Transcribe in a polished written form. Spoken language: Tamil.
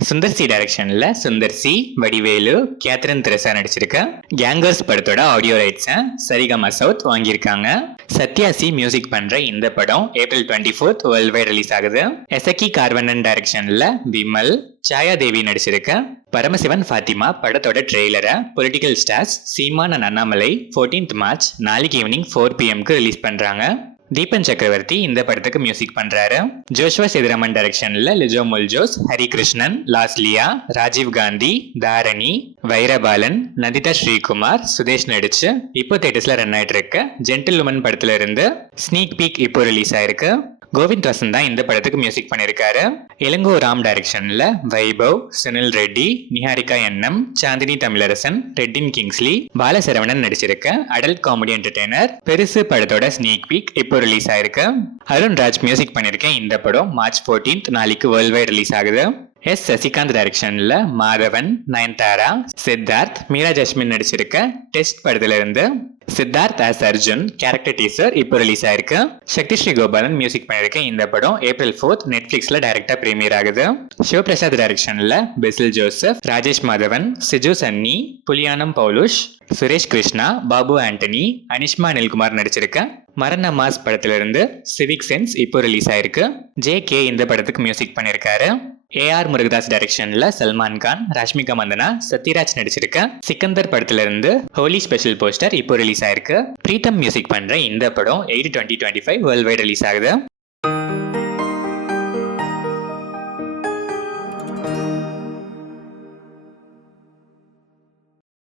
சுந்தர் சி டைரக்ஷன்ல Sundar C, Vadivelu, Catherine Tresa நடிச்சிருக்க கேங்கர்ஸ் படத்தோட ஆடியோ ரைட்ஸை சரிகமா சவுத் வாங்கியிருக்காங்க. சத்யா சி மியூசிக் பண்ற இந்த படம் April 24th world wide release ஆகுது. எசக்கி கார்வனன் டைரக்ஷன்ல விமல், சாயாதேவி நடிச்சிருக்க பரமசிவன் ஃபாத்திமா படத்தோட ட்ரெய்லரை political stars Seeman and Annamalai 14th March நாளைக்கு ஈவினிங் 4 PM க்கு ரிலீஸ் பண்றாங்க. தீபன் சக்கரவர்த்தி இந்த படத்துக்கு மியூசிக் பண்றாரு. ஜோஷ்வா சேதுராமன் டைரக்ஷன்ல லிஜோ முல்ஜோஸ், ஹரிகிருஷ்ணன், லாஸ்லியா, ராஜீவ் காந்தி, தாரணி, வைரபாலன், நந்திதா ஸ்ரீகுமார், சுதேஷ் நடிச்சு இப்போ தியேட்டர்ஸ்ல ரன் ஆயிட்டு இருக்க ஜென்டில் உமன் படத்துல இருந்து ஸ்னீக் பீக் இப்போ ரிலீஸ் ஆயிருக்கு. கோவிந்த் வசந்த் தான் இந்த படத்துக்கு மியூசிக் பண்ணியிருக்காரு. இளங்கோ ராம் டைரக்ஷன்ல வைபவ், சுனில் ரெட்டி, நிஹாரிகா என்எம், சாந்தினி தமிழரசன், ரெட்டின் கிங்ஸ்லி, பாலசரவணன் நடிச்சிருக்க அடல்ட் காமெடி என்டர்டெய்னர் பெருசு படத்தோட ஸ்னீக் பீக் இப்போ ரிலீஸ் ஆயிருக்கு. அருண் ராஜ் மியூசிக் பண்ணியிருக்க இந்த படம் March 14th நாளைக்கு வேர்ல்ட் வைட் ரிலீஸ் ஆகுது. எஸ் சசிகாந்த் டைரக்ஷன்ல மாதவன், நயன்தாரா, சித்தார்த், மீரா ஜஸ்மின் நடிச்சிருக்க டெஸ்ட் படத்துல இருந்து Siddharth as Arjun character teaser இப்போ ரிலீஸ் ஆயிருக்கு. சக்தி ஸ்ரீ கோபாலன் மியூசிக் பண்ணிருக்க இந்த படம் April 4th நெட்ஃபிளிக்ஸ்ல டைரக்டா பிரீமியர் ஆகுது. சிவபிரசாத் டைரக்ஷன்ல பெசில் ஜோசப், ராஜேஷ் மாதவன், சிஜு சன்னி, புலியானம் பவுலுஷ், சுரேஷ் கிருஷ்ணா, பாபு ஆண்டனி, அனிஷ்மா அனில்குமார் நடிச்சிருக்க மரண மாஸ் படத்துல இருந்து சிவிக் சென்ஸ் இப்போ ரிலீஸ் ஆயிருக்கு. JK இந்த படத்துக்கு மியூசிக் பண்ணிருக்காரு. AR முருகதாஸ் டைரக்ஷன்ல சல்மான் கான், ராஷ்மிகா மந்தனா, சத்யராஜ் நடிச்சிருக்க சிக்கந்தர் படத்துல இருந்து ஹோலி ஸ்பெஷல் போஸ்டர் இப்போ ரிலீஸ் ஆயிருக்கு. பிரீத்தம் மியூசிக் பண்ற இந்த படம் 8/20/25 வேர்ல்ட் வைட் ரிலீஸ் ஆகுது.